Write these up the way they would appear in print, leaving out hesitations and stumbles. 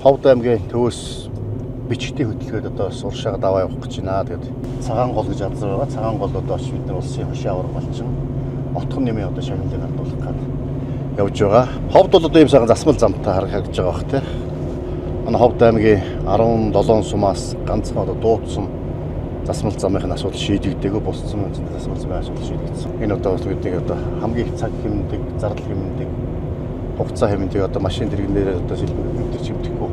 Ховд аймгийн төвөөс бичгтийн хөтөлбөрөд одоо уршаага даваа явах гэж байна. Тэгээд цагаан гол гэж азар байгаа. Цагаан гол одоо ч бид нар улсын хошийн аварга болчин отхон нэмийн одоо шагналыг хандуулах гээд явж байгаа. Ховд бол одоо ийм сайхан засмал замтай харагдаж байгаа бах тий. Манай Ховд аймгийн 17 сумаас ганцхан одоо дуудсан засмал замын асуудал шийдэгдээгүй бусдсан үнэтэй засмал замын асуудал шийдэгдсэн. Энэ одоо бидний одоо хамгийн их цаг хэмндэг, зардал хэмндэг, хугацаа хэмндэг одоо машин дэргэнээр одоо сэлбэр чимдэхгүй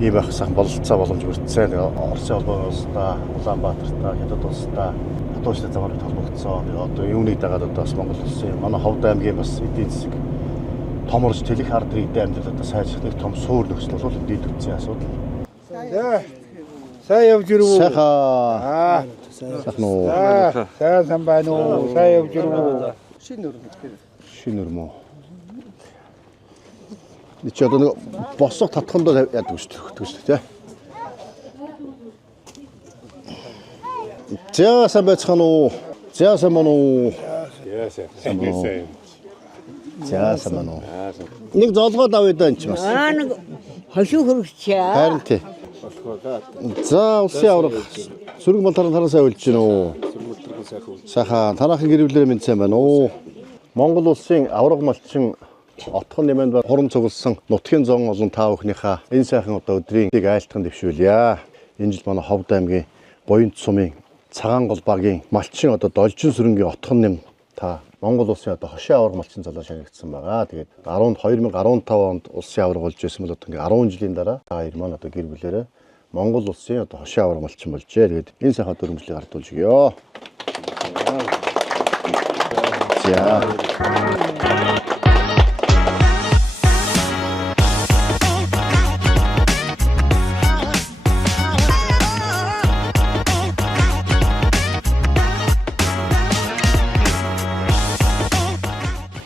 ийм байх сайхан бололцоо боломж бүрдсэн. Оросын холбооны улстай, Улаанбаатартай, Хятад улстай хатууштай замаар холбогдсон. Одоо юуныг дагаад одоо бас Монгол улсын манай Ховд аймгийн бас эдийн засаг томорж тэлэх ард иргэдийн амьдрал одоо сайжрах том суур нөхцөл бол эдийн засгийн асуудал. Сайн явж ирв үү? Сайхан. Сайхан уу. Сайн байна уу? Сайн явж ирв үү? Шинэ өрмөө. Чи одоо нэг босго татхандаа яадаг шүү дээ. За сайн байцгаана уу? За сайн байна уу? За сайн байна уу? Нэг золгоо давъя даа энэ ч бас. Нэг хошуу хөргчээ. Харин тий. За улсын аварга сөрөг мал таран сайн үйлж байна уу? Сайхан танаахан гэр бүлэрээ минь сайн байна уу? Монгол улсын аварга малчин отхон нэмэнд хурам цугласан нутгийн зон олон та бүхнийхээ энэ сайхан одоо өдрийн айлтган дэвшүүлье. Энэ жил манай Ховд аймгийн Буянт сумын Цагаан гол багийн малчин одоо Должин сүрэнгийн отхон нэм та Монгол улсын одоо хошийн аварга малчин залуу шагнагдсан байгаа. Тэгээд 2015 онд улсын аварга болж байсан бол одоо ингээ 10 жилийн дараа та хоёр маань одоо гэр бүлээрээ Монгол улсын одоо хошийн аварга малчин болжээ. Тэгээд энэ сайхан дүрмжлийг гартуулж өгье. За.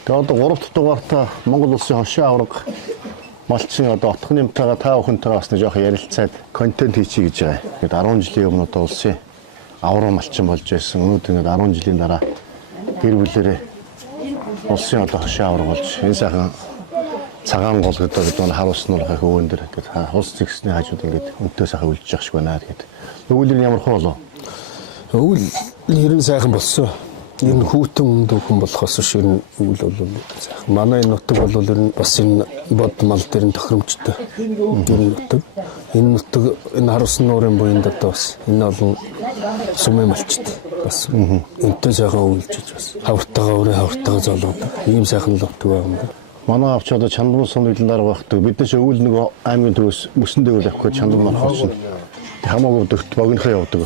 Одоо 3 дахь дугаартаа Монгол улсын хошийн аварга малчин одоо отхон нэмтайгаа та бүхэнтэйгээ бас нэг жоохон ярилцаад контент хийчихье гэж байгаа. Ингээд 10 жилийн өмнө одоо улсын аварга малчин болж байсан. Өнөөдөр ингээд 10 жилийн дараа гэр бүлэрээ улсын одоо хошийн аварга болж энэ сайхан цагаан гол гэдэг бид нар харуулсан нь их өвөн дээр ингээд улс зэгсний хажууд ингээд өнтөө сайхан үлдэж явах шиг байна гэдэг. Өвөлөр ямар хөө болов? Өвөл нэрэн сайхан болсон. Энэ хүүтэн дөхөн болохоос шиг үйл бол сайхан. Манай нутаг бол энэ бас энэ бод мал дээр нь тохиромжтой. Энэ нутаг энэ харуулсан нуурын буйнд одоо бас энэ олон сумын малчд бас энтэй сайхан үйлчиж бас хавртагаа зоолоодаг. Ийм сайхан нутаг байгаа юм да. Манай авч одоо Чандмал сумын дарга багтдаг. Бид нар ч өвөл нөгөө аймгийн төвөөс мөсөн дээгүүр авах гэж Чандмал орчихсон. Хамаагүй дөрт богинохоо явдаг.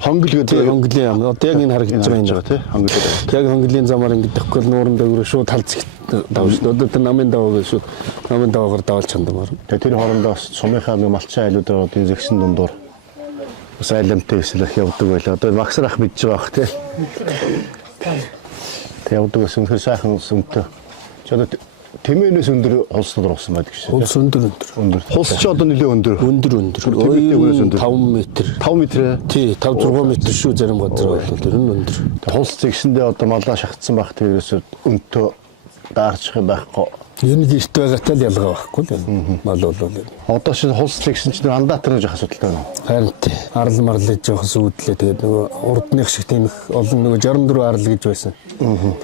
Хонгил гэдэг хонгилын ам. Одоо яг энэ харагдаж байгаа тийм хонгил. Яг хонгилын замаар ингэдэхгүй нуурын дээгүүр шууд талцах давж. Одоо тэр намын даваа гэж шууд намын даваагаар давалж чандмаар. Тэгээ тэр хоорондоо бас сумынхаа нэг малчин айлуудаар одоо энэ зэгсэн дундуур бас айлмтай эслэх явдаг байлаа. Одоо максрах мэдж байгаа бах тийм. Тэгээ явдаг гэсэн үнэхээр сайхан сүмтэй. Ч одоо тэмээнээс өндөр холсноор орсон байдаг шээ. Холс өндөр. Холс ч одоо нэлээ өндөр. 5 метр. 5 метр. Тий, 5-6 метр шүү зарим газар бол тэр нь өндөр. Холс зэгсэндээ одоо малаа шахацсан байх тэрээс өнтөө даарчих юм байхгүй. Ер нь гэрт байгаатай л ялгаа байхгүй л мал бол. Одоо ч холс зэгсэн чинь андатар гэж асуудалтай байна. Харин тий. Арал марлаж жоох сүйдлээ тэгээд нөгөө урдных шиг тийм их олон нөгөө 64 арал гэж байсан.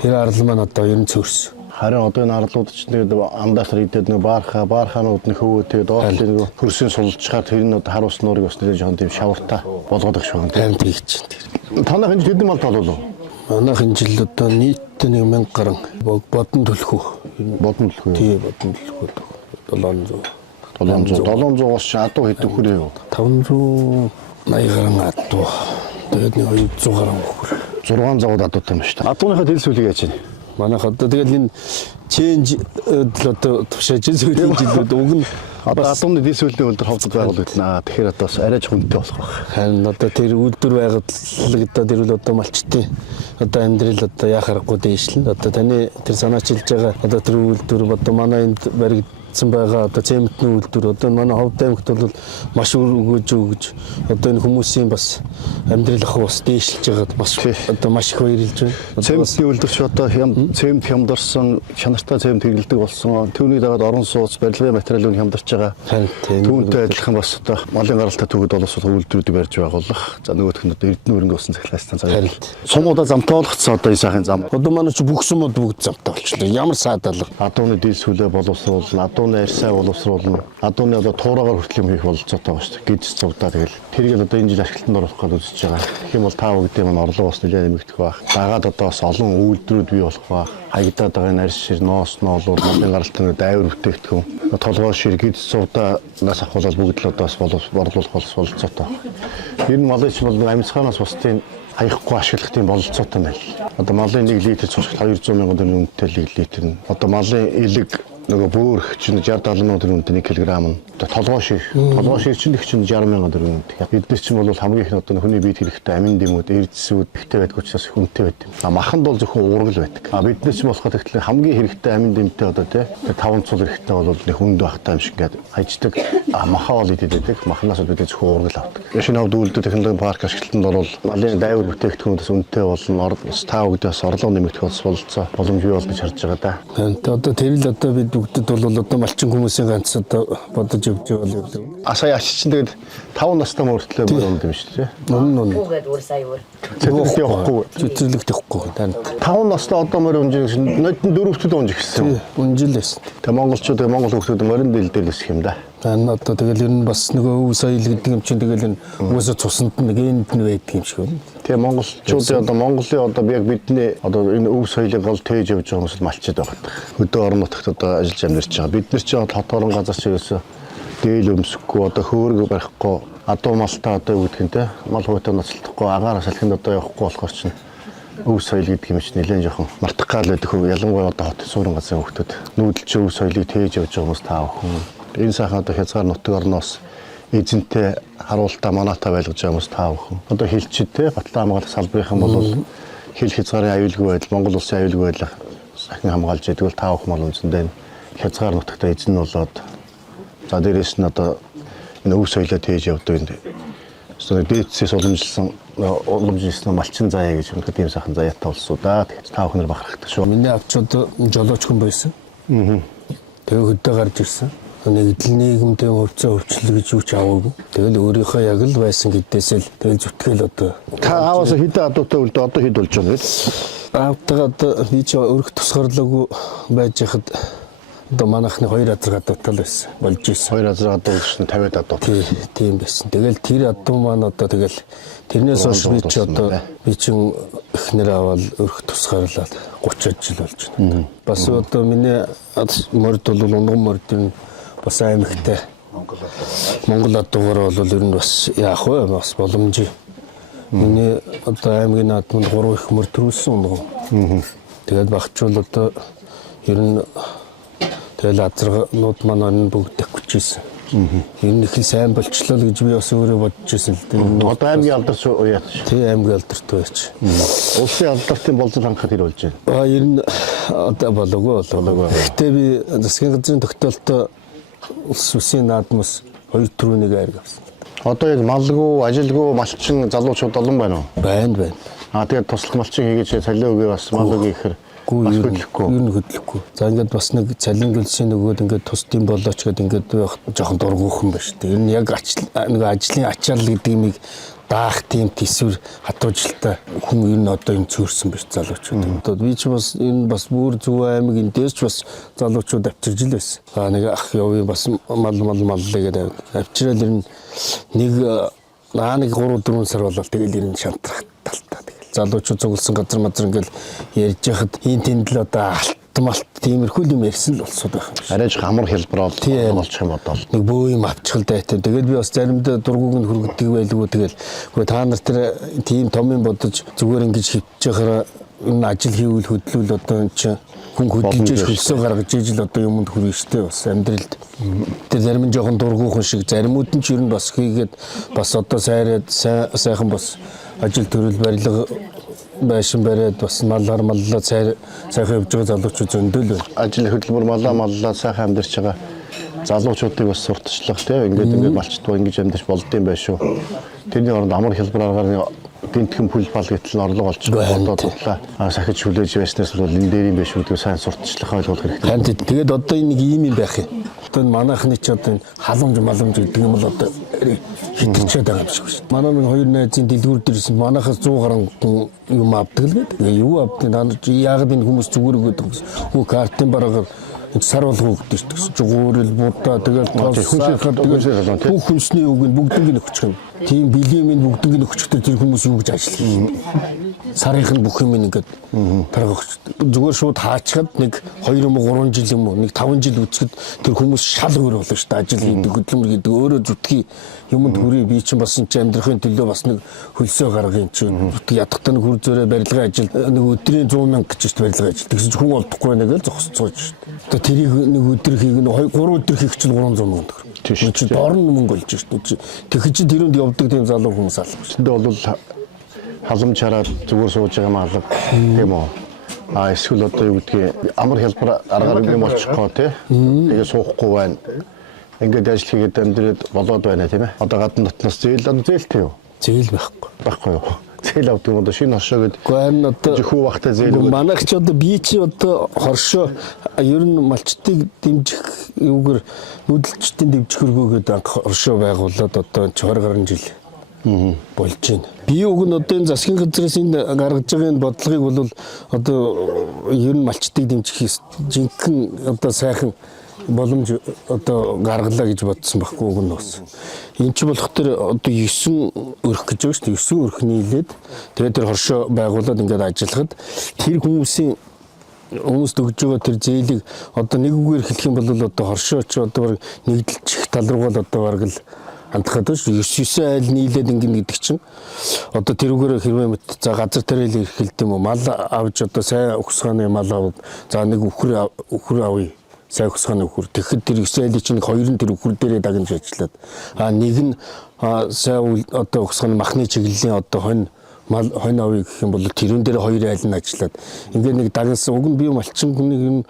Тэр арал маань одоо ер нь цөөрсөн. Харин одоо энэ арлууд ч тэгээд андатар идээд нэг баархаанууд нэг хөвөө тэгээд доотлын нэг хөрсөн сулжчихаар тэр нь одоо харуулсан нуурыг бас нэлээд жоон тийм шавартай болгоод их шүү. Тийм тийч тийм. Танах энэ хэдэн мал толов? Манайх энэ жил одоо нийтдээ 1000 гаруй бодон төлхөө. Бодон төлхөө. Тий, бодон төлхөө 700-аас адуу хэдэн хүрээ юу? 580 гаруй адуу. Тэгээд 200 гаруй хөр. 600 адуутай юм шүү дээ. Адууныхаа дэлсүүлэг яаж байна? Манайх одоо тэгэл энэ change одоо тушааж зүйлийн жилүүд уг нь одоо адууны дэлсүүллийн үйлдвэр ховдод байгуулагдана. Тэгэхээр одоо бас арайч хүнтэй болох байх. Харин одоо тэр үйлдвэр байгуулагдаад ирвэл одоо малчтын одоо амьдрал одоо яах аргагүй дээшлэн одоо таны тэр санаачилж байгаа одоо тэр үйлдвэр одоо манай энд баригдаж харагдсан байгаа одоо цементний үйлдвэр одоо манай Ховд аймагт бол маш өгөөж одоо энэ хүмүүсийн бас амьдрал ах бас дээшлж байгаад бас одоо маш их баярлж байна. Цементний үйлдвэрч одоо цемент хямдарсан, чанартай цемент хэрэглэдэг болсон. Түүний дагаад орон сууц, барилгын материалын хямдарч байгаа. Түүнтэй адилхан бас одоо малын гаралтай төгөд боловсруулах үйлдвэрүүдийг барьж байгуулах. За нөгөөх нь одоо Эрдэнэ хөрөнгө оруулсан цахилгаан цагаар. Сумуудаа замтай болгоцсон одоо энэ сайхан зам. Одоо манай чи бүх сумууд бүгд замтай болчихлоо. Ямар саадалга. Адууны дийлсүүлээ боловсруулна, адууны арьсаа боловсруулна, адууны одоо туураагаар хүртэл юм хийх бололцоотой байна шүү дээ. Гидс цувдаа тэгэл тэрийг одоо энэ жил ашиглалтанд оруулах гэж үзэж байгаа. Тэгэх юм бол таа бүгдийн маань орлого бас нэлээд нэмэгдэх байх. Дагаад одоо бас олон үйлдвэрүүд бий болох байх. Хаягдаад байгаа энэ арьс шир, ноос, ноолууд, малын гаралтны дайвар бүтээгдэхүүн, толгой шир, гидс цувдаас ахвал бүгд л одоо бас борлуулах бололцоотой. Энэ малыч бол амьсгаанаас бусдын хаяхгүй ашиглах тийм бололцоотой байна. Одоо малын 1 литр цусгт 200 мянган төгрөгийн үнэтэй 1 литр нь. Одоо малын элэг нөгөө бөөрх чинь 60-70 мянган төгрөгийн үнэтэй 1 кг нь. Одоо толгой шир чинь их чинь 60 мянган төгрөгийн үнэтэй. Бид нар чинь бол хамгийн их одоо хүний биед хэрэгтэй амин дэмүүд, эрдэсүүд ихтэй байдаг учраас их үнэтэй байдаг. Маханд бол зөвхөн ургал байдаг. Бид нар чинь болохоор тэгэхээр хамгийн хэрэгтэй амин дэмтэй одоо тий 5 цул хэрэгтэй бол нэг хүнд багтаа юм шиг ингээд хайждаг. Махаа бол идэд байдаг. Махнаас бид зөвхөн ургал авдаг. Шинэ хавд үйлдвэр технологийн парк ашиглалтанд орвол малын дайвар бүтээгдэхүүнээс үнэтэй болно. Та бүгдээс орлого нэмэгдэх болцоо боломжтой бол гэж харж байгаа да. Одоо тэр л одоо бид бүгдэд бол одоо малчин хүмүүсийн ганц одоо бодож явж байгаа юм. Сая ач чинь тэгээд 5 настай мөртлөө боромд юм шүү дээ. Нун. Хүүгээд урсаа юу. Цэцэрлэгт явахгүй. Цэцэрлэгт явахгүй. 5 настай одоо морь унжиг шин 4-т унжиг гэсэн. Унжил байсан. Тэгээ монголчууд монгол хүмүүс морин дил дээр өсөх юм да. Энэ одоо тэгэл ер нь бас нөгөө өв соёл гэдэг юм чинь тэгэл энэ угаасаа цуснд нэг энд нь байдаг юм шиг байна. Тэгээ монголчуудын одоо Монголын одоо яг бидний одоо энэ өв соёлыг гол тээж явж байгаа хүмүүс малчид байгаа. Хөдөө орон нутагт одоо ажиллаж амьдарч байгаа. Бид нар ч хот орон газар чигээс дээл өмсөхгүй одоо хөөргө барихгүй адуу малтаа одоо юу гэдгийг те мал хуйтаа ноцлохгүй агаараа салхинд одоо явахгүй болохоор чинь өв соёл гэдэг юм чинь нэлээд жоохон мартах гал байдаг хөө ялангуяа одоо хот суурин газрын хүмүүс нүүдэлч өв соёлыг тээж явж байгаа хүмүүс таа хүн. Энэ сайхан одоо хязгаар нутаг орноос эзэнтэй харуултаа манаатай байлгаж байгаа хүмүүс таа хүн. Одоо хилчид те батлан хамгаалах салбарынхан бол хил хязгаарын аюулгүй байдал Монгол улсын аюулгүй байдал сахин хамгаалж яадаг бол таа хүн бол үндсэндээ хязгаар нутагта эзэн нь болоод за дээрээс нь одоо энэ өв соёлоо тээж явдаг энэ дээдсээс уламжилсан малчин заяа гэж үнэхээр тийм сайхан заяатай болсон да. Тэгэхээр таа бүхнэр бахархдаг шүү. Миний авчууд жолооч хүн байсан. Тэгээ хөдөө гарч ирсэн. Нэгдэл нийгэмдээ хөвчлөл гэж юу ч аваагүй. Тэгэл өөрийнхөө яг л байсан гэдээсэл тэгэл зүтгэл одоо. Та ааваас хэдэн адуутай үлдээ одоо хэд болж байгаа вэ? Аавтайгаа одоо би ч өрх тусгаарлаагүй байж хахад одоо манайхны 2 азар адуутай л байсан. Болж ирсэн. 2 азар адуу гэсэн 50 адуу. Тийм байсан. Тэгэл тэр адуу маань одоо тэгэл тэрнээс хойш би ч одоо би чин эхнэр аваад өрх тусгаарлаад 30 жил болж байна. Бас одоо миний морд бол унган мордын бас аймагтай Монгол адуугаар бол ер нь бас яах вэ бас боломжтой. Миний одоо аймгийн наадманд 3 их мөр төрүүлсэн унган. Тэгээд багчвал одоо ер нь тэгэл азарнууд маань бүгд тагчихжээ. Ер нь их сайн болчлоо л гэж би бас өөрөө бодож ирсэн л дээ. Одоо аймгийн алдарч уяат. Тий аймгийн алдарт байж. Улсын алдартын болзол хангахад хэр болж байна? Ер нь одоо болоогүй. Гэхдээ би засгийн газрын тогтоолтоо улс үсгийн наадмаас 2 төрөнийг айр авсан. Одоо яг малгүй, ажилгүй малчин залуучууд олон байна уу? Байна. Тэгээд туслах малчин хийгээд цалин өгөө бас мал өгөө гэхээр бас хөдлөхгүй. Юу нэг хөдлөхгүй. За ингээд бас нэг цалин гэлсийн нөгөөд ингээд тусдын болооч гэдэг ингээд байх жоохон дургуухан байна шүү дээ. Ер нь яг нэг ажлын ачаал гэдэг юмыг даах тийм төсвөр хатуужилтаа хүн ер нь одоо энэ цөөрсөн биш залуучууд. Одоо би ч бас энэ бас бүр Зөв аймаг энэ дээрч бас залуучууд авчирж л байсан. Нэг ах явъя бас маллаа гэдэг авчирал ер нь нэг 3-4 сар болол тэгэл ер нь шантрах талтаа тэгэл. Залуучууд цугласан газар мазар ингээл ярьж яхад энэ тэнд л одоо малт тиймэрхүү юм ярьсан л болсод байх юм шиг. Арайж хамар хэлбэр болчих юм одоо. Нэг бөө юм авчихал дайтай. Тэгээд би бас заримдаа дургууг нь хөргөдөг байлгүй тэгэл. Гэхдээ та нар тэр тийм том юм бодож зүгээр ингэж хөвтж яхаар энэ ажил хийвэл хөдлөл одоо энэ чинь хүн хөдөлж хөлсөө гаргаж ижил одоо юмд хүрнэ штэ бас амьдралд. Тэр зарим нь жоохон дургуухан шиг заримуд нь ч ер нь бас хийгээд бас одоо сайхан бас ажил төрөл барилга байшин бариад бас маллаа сайхан явж байгаа залуучууд зөндөл байна. Ажил хөдөлмөр маллаа сайхан амьдарч байгаа залуучуудыг бас сурталчлах тийм ингээд малчдгаа ингэж амьдарч болдсон байх шүү. Тэрний оронд амар хэлбэрээр гинтгэн пүл бал гэтэл орлого олж бодоод тудлаа. Сахиж хүлээж байснаас бол энэ дээр юм биш үү сайн сурталчлах ойлгох хэрэгтэй. Харин тэгээд одоо энэ нэг ийм юм байх юм. Одоо манайхны ч одоо халамж гэдэг юм бол одоо хитчээд байгаа юм шиг байна. Манай нэг хоёр найзын дэлгүүр дээрсэн манайхаас 100 гаруй юм авдаг л гэдэг. Юу авдаг яагаад энэ хүмүүс зүгээр өгöd хөө картын бараагаар сар болгоо өгдөг шүү дээ. Жугуурэл будаа тэгэл бүх хүнсний үг нь бүгднийг өгчих юм. Тийм билемийн бүгднийг өгчихтэй тэр хүмүүс юу гэж ажиллах. Сарынх нь бүх юм ингээд таргах. Зүгээр шууд хаачаад нэг 2 юм уу 3 жил юм уу нэг 5 жил үцгэд тэр хүмүүс шал өөр болно шүү дээ. Ажил хийдэг хөдөлмөр гэдэг өөрөө зүтгий юмд хүрээ би чинь бас энэ амьдрахын төлөө бас нэг хөлсөө гаргахын чинь ядахтаа нэг хүр зөөрэ барилгын ажил нэг өдрийн 100 мянга гэж чинь барилгын ажил. Тэгсэн чинь хүн олдохгүй нэг л зогсцооч шүү дээ. Тэрийг нэг өдөр хийх нь 3 өдөр хийх чинь 300 мянга төгрөг. Тийм чи дорн мөнгө олж шүү дээ. Тэгэхээр чи тэрүүнд явдаг тийм залуу хүмүүс алга. Тэндээ бол халамж хараад зүгээр сууж байгаа маалга тийм үү. Эсвэл одоо юу гэдгийг амар хэлбэр аргаар юм болчихгоо тий. Тэгээ суухгүй байна. Ингээд ажил хийгээд амьдрээд болоод байна тийм ээ. Одоо гадна дотноос зээлтэй юу? Зээл байхгүй юу? Зээл авдаг одоо шинэ хоршоо гэдэг. Гэхдээ энэ одоо жихүү багтаа зээл өгöd. Манайх ч одоо би чи одоо хоршоо ер нь малчтыг дэмжих юугаар нүүдэлчдийн дэмжих өргөөгөөд хоршоо байгуулад одоо 20 гаруй жил болж байна. Би уг нь одоо энэ засгийн газраас энэ гаргаж байгаа энэ бодлогыг бол одоо ер нь малчтыг дэмжих жинхэнэ одоо сайхан боломж одоо гаргалаа гэж бодсон байхгүй уг нь бас. Энд чи болох тэр одоо 9 өрх гэж байгаа шүү дээ. 9 өрх нийлээд тэгээд тэр хоршоо байгуулад ингээд ажиллахад тэр хүмүүсийн хүмүүст өгж байгаа тэр зээлийг одоо нэг үгээр хэлэх юм бол одоо хоршоо ч одоо нэгдэлчих тал руугаа одоо бараг л хандхад байна шүү. 9 айл нийлээд ингээд гэдэг чинь одоо тэрүүгээр хэрвээ мэт за газар тариалал эрхэлт юм уу мал авч одоо сайн өгсгөөний мал аваад за нэг өхөр авъя. Сайн хөсгөний өхөр. Тэгэхэд тэр 9 айлын чинь 2 нь тэр өхөр дээрээ дагнаж ажиллаад. Нэг нь сайн одоо хөсгөний махны чиглэлийн одоо хонь авъя гэх юм бол тэрүүн дээр 2 айл нь ажиллаад. Ингээд нэг дагнасан. Уг нь би малчин хүнийг юм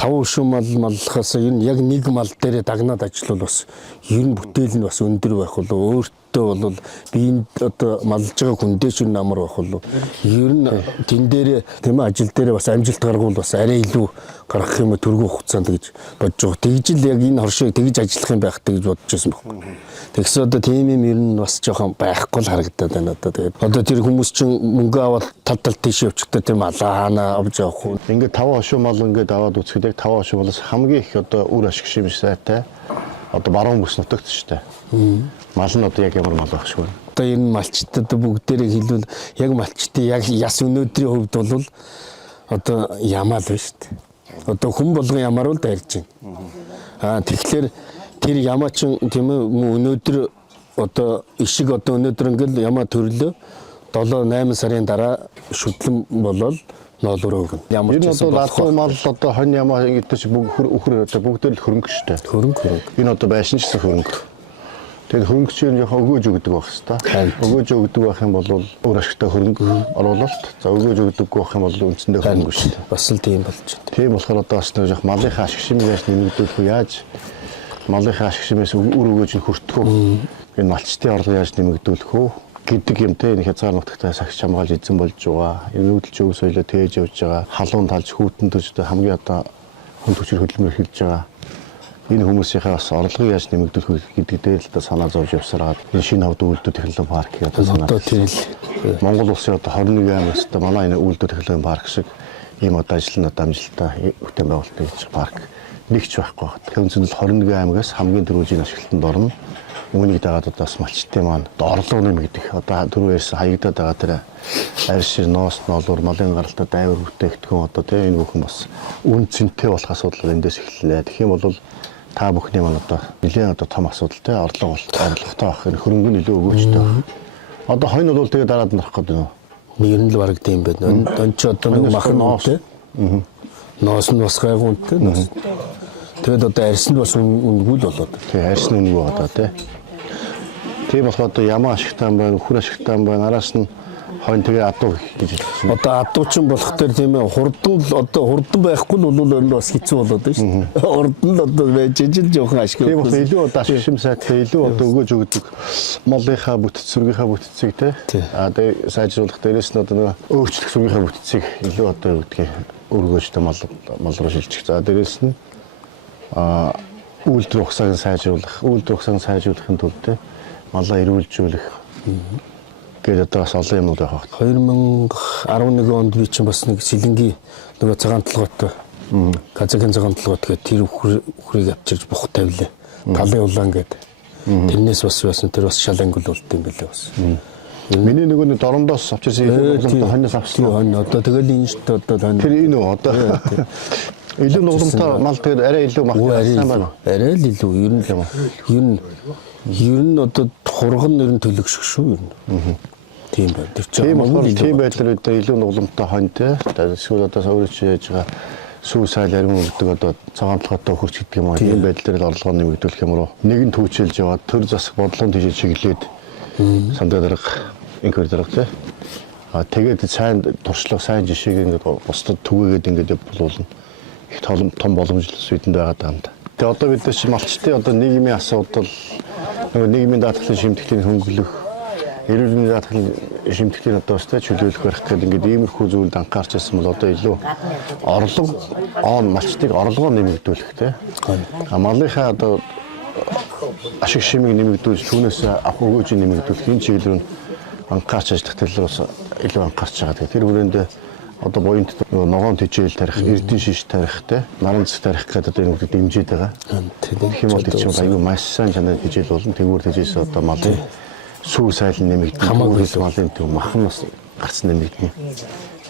5 өшөө маллахаас ер нь яг нэг мал дээрээ дагнаад ажиллавал бас ер нь бүтээл нь бас өндөр байх болоо өөртөө бол би одоо малж байгаа хүндээч нь амар байх болоо ер нь тэн дээрээ тийм ажил дээрээ бас амжилт гаргуул бас арай илүү гаргах юм төргөө хугацаанд гэж бодож байгаа. Тэгж л яг энэ хоршоог тэгж ажиллах юм байх гэж бодож байсан байхгүй. Тэгсэн одоо тийм юм ер нь бас жоохон байхгүй л харагдаад байна одоо. Тэгээд одоо тэр хүмүүс чинь мөнгө аваад тал тийш явчихдаа тийм алаа хаана авч явах уу. Ингээд 5 хошуу мал ингээд аваад үцхэд яг 5 хошуу малаас хамгийн их одоо үр ашиг шимж сайтай одоо баруун бүс нутагт шүү дээ. Мал нь одоо яг ямар мал байх шүү. Одоо энэ малчтад бүгдээрээ хэлвэл яг малчтын яг яс өнөөдрийн хувьд бол одоо ямаал байна шүү дээ. Одоо хүн болгон ямар л дайрж байна. Тэгэхээр тэр ямаа чин тийм үү өнөөдөр одоо ишиг одоо өнөөдөр ингээл ямаа төрлөө 7-8 сарын дараа шүтлэн болол ноолроо гэн. Ямар ч юм бол алуу мал одоо хонь ямаа гэдэг чинь өхөр одоо бүгд л хөрөнгө шүү дээ. Хөрөнгө. Энэ одоо байшин ч хөрөнгө. Тэгээд хөрөнгө чинь яг өгөөж өгдөг байх хэвээр. Өгөөж өгдөг байх юм бол өөр ашигтай хөрөнгө оруулалт. За өгөөж өгдөггүй байх юм бол үндсэндээ хөрөнгө шүү дээ. Бас л тийм болж байна. Тийм болохоор одоо бас нэг жоох малынхаа ашиг шимийг яаж нэмэгдүүлэх вэ? Яаж малынхаа ашиг шимээс үр өгөөж нь хүртэх вэ? Энэ малчтын орлого яаж нэмэгдүүлэх вэ? Гэдэг юмтэй энэ хязгаар нутагтаа сагч хамгаалж эзэн болж байгаа. Нүүдэлч өв соёлоо тээж явж байгаа. Халуун талж хүүтэн төрчтэй хамгийн одоо хүн төчөр хөдөлмөр эхэлж байгаа. Энэ хүмүүсийнхээ бас орлогыг яаж нэмэгдүүлэх вэ гэдэг дээр л одоо санаа зовж явсараад энэ шинэ хавд үйлдвэр технологи паркийг одоо санаа. Одоо тэр л Монгол улсын одоо 21 аймагт одоо манай энэ үйлдвэр технологи парк шиг ийм одоо ажил нь одоо амжилттай бүтээн байгуулалтын парк нэгч байхгүй байна. Тэгэхээр үндсэндээ 21 аймагаас хамгийн түрүүжийн ашиглалтанд орно. Үүнийг дагаад одоо бас малчтын маань орлого нэмэгдэх одоо түрүү ярьсан хаягдаад байгаа тэр арьс ноос ноолуур малын гаралтай дайвар бүтээгдэхүүн одоо тийм энэ бүхэн бас үн цэнтэй болох асуудал эндээс эхэлнэ. Тэгэх юм бол та бүхний маань одоо нэлээд одоо том асуудал тийм орлоготой байх энэ хөрөнгө нь илүү өгөөжтэй. Одоо хойно бол тэгээ дараад нарах гэдэг нь. Ер нь л бараг тийм байна. Өн ч одоо нэг махан ноос. Ноос нь бас гайхуунтай ноос. Тэгээд одоо арьс нь бас үнгүүл болоод. Тэгээ арьс нь үнгүү одоо тийм. Тийм болохоор одоо ямаа ашигтай байна, өхөр ашигтай байна. Араас нь хойно тэгээ адуу гэж хэлсэн. Одоо адуучин болох дээр тийм ээ хурдан байхгүй нь бол энэ бас хэцүү болоод байна шүү дээ. Хурдан л одоо байж ижил жоохон ашиг. Тийм бол илүү одоо ашигшим сайтай илүү одоо өгөөж өгдөг молынхаа бүтэц сүргийнхаа бүтцийг те. Тэгээ сайжруулах дээрээс нь одоо нэг өөрчлөх сүргийнхаа бүтцийг илүү одоо өгдөг өргөөжтэй мал руу шилжих. За дээрээс нь үйлдвэр ухсааг сайжруулахын тулд те малаа эрүүлжүүлэх гэдэг одоо бас олон юмуд байх. 2011 онд би чинь бас нэг сэлэнгийн нөгөө цагаан толгойтой Казахын цагаан толгойт гэдэг тэр үхрийг авчирж бухт тавилаа. Талын улаан гэдэг. Тэрнээс бас байсан тэр бас шал ангил болт юм билээ бас. Миний нөгөө нэг дорондоос авчирсан илүү хоньноос авсан. Хонь одоо тэгэл энэ ч одоо тэр энэ үү одоо илүү нугламтай мал тэгээд арай илүү мах байсан байна. Арай л илүү ер нь одоо хурган нэрн төлөгшөх шүү ер нь. Тийм байна. Тийм байдлаар одоо илүү нугламтай хоньтой. Эсвэл одоо өөрөж яаж байгаа сүү сайл арим өгдөг одоо цагаан толгойтой хурц гэдэг юм аа. Тийм байдлаар л орлогоо нэмэгдүүлэх юм руу нэг нь түүчилж яваад төр засаг бодлогын тийж чиглээд сандаа дарга инкер дарга тий. Тэгээд сайн туршлага сайн жишээг ингээд бусдад түгээгээд ингээд явуулна. Их том боломжтой үедэнд байгаа даа. Тэгээ одоо бид чинь малчтын одоо нийгмийн асуудал нөгөө нийгмийн даатгалын шимтгэлийг хөнгөлөх эрүүл мэндийн даатгалын шимтгэлийг одоо өстэй чөлөөлөх байх гэдэг ингээд иймэрхүү зүйлд анхаарч ирсэн бол одоо илүү малчтыг орлогоо нэмэгдүүлэх те. Малынхаа одоо ашиг шимийг нэмэгдүүлж түүнээс авах өгөөжийг нэмэгдүүлэх энэ чиглэл рүү анхаарч ажиллах төлөв бас илүү анхаарч байгаа. Тэр хүрээнд одоо буянт ногоон тижээл тарих, эрдэн шиш тарих те, наран цэс тарих гэдэг одоо энэ бүгд дэмжиж байгаа. Тэгэх юм бол тийч аюу маш сайн чанар тижээл болно. Тэгвэр тижээс одоо малын сүү сайл нэмэгдэх, хамаагүй малын төв махан бас гарсан нэмэгдэнэ.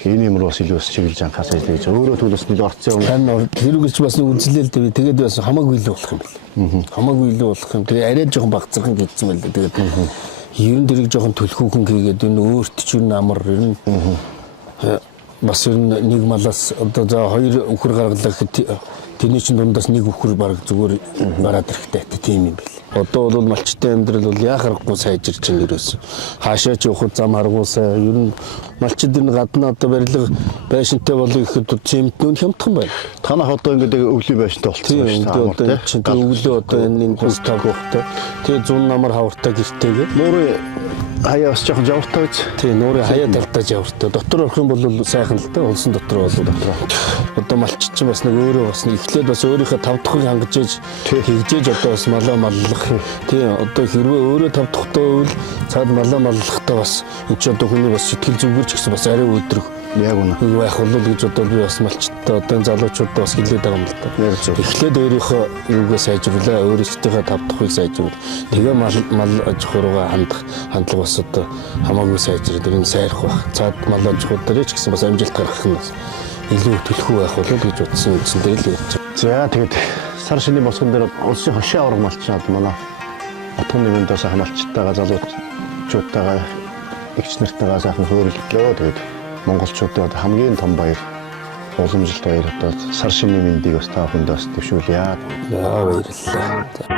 Энэ юм руу бас илүү чиглэж анхаарч ажиллаж байгаа. Өөрөө төлөөс нь орцсон юм. Тань тэрүүгч бас үзлээл дээ. Тэгээд бас хамаагүй илүү болох юм байна. Хамаагүй илүү болох юм. Тэгээ арай жоохон багцхан гэдсэн байл. Тэгээд ер нь дэрэг жоохон төлхүүхэн хийгээд энэ өөрт ч ер нь амар ер нь бас ер нь нэг малаас одоо за хоёр үхэр гаргалаа гэхэд тэрний чинь дундаас нэг үхэр баг зүгээр бараад ирэхтэй тийм юм бэл. Одоо бол малчтай амьдрал бол яа харахгүй сайжирч байгаа ерөөс. Хаашаа ч явах зам харгуусаа ер нь малчид энэ гадна одоо барилга байшинтай болов гэхэд цементнүүд хямдхан байна. Танах одоо ингээд өвлийн байшинтай болчихсон байна шүү дээ. Одоо чинь өвлөө одоо энэ бас таг ухтай. Тэгээ 100 намар хавартай гэртээгээ. Нуурын хаяа бас жоохон жавартай биз. Тийм нуурын хаяа тавтай жавартай. Дотор орох юм бол сайхан л дээ. Улсын дотор бол дотор. Одоо малчид чинь бас нэг өөрөө бас эхлээд бас өөрийнхөө тавдахыг хангаж ээж тэгжээж одоо бас малаа маллах. Тийм одоо хэрвээ өөрөө тавдахтай бол цаад малаа маллахтаа бас энэ ч одоо хүний бас сэтгэл зүгэрч гэсэн бас арай өдрөг яг үнэ байх болов гэж одоо би бас малчтай одоо залуучуудаа бас хэлээд байгаа юм л да. Эхлээд өөрийнхөө юугаа сайжруулаа, өөрсдийнхөө тавдахыг сайжруул. Тэгээ мал аж ахуйгаа хандлага бас одоо хамаагүй сайжраад энэ сайрах байх. Цаад мал аж ахуй дээр ч гэсэн бас амжилт гаргах нь бас илүү төлхөө байх болов гэж утсан үндсэн дээр л ярьж байгаа. За тэгээд сар шинийн босгон дээр улсын хошоо авраг малчаад манай отгон нэмэндээ сайхан малчтайгаа залуучуудтайгаа эгч нартайгаа сайхан хөөрөлдлөө. Тэгээд монголчуудын одоо хамгийн том баяр уламжлалт баяр одоо сар шинийн мэндийг бас та бүхэнд бас төвшүүлье. Баярлалаа.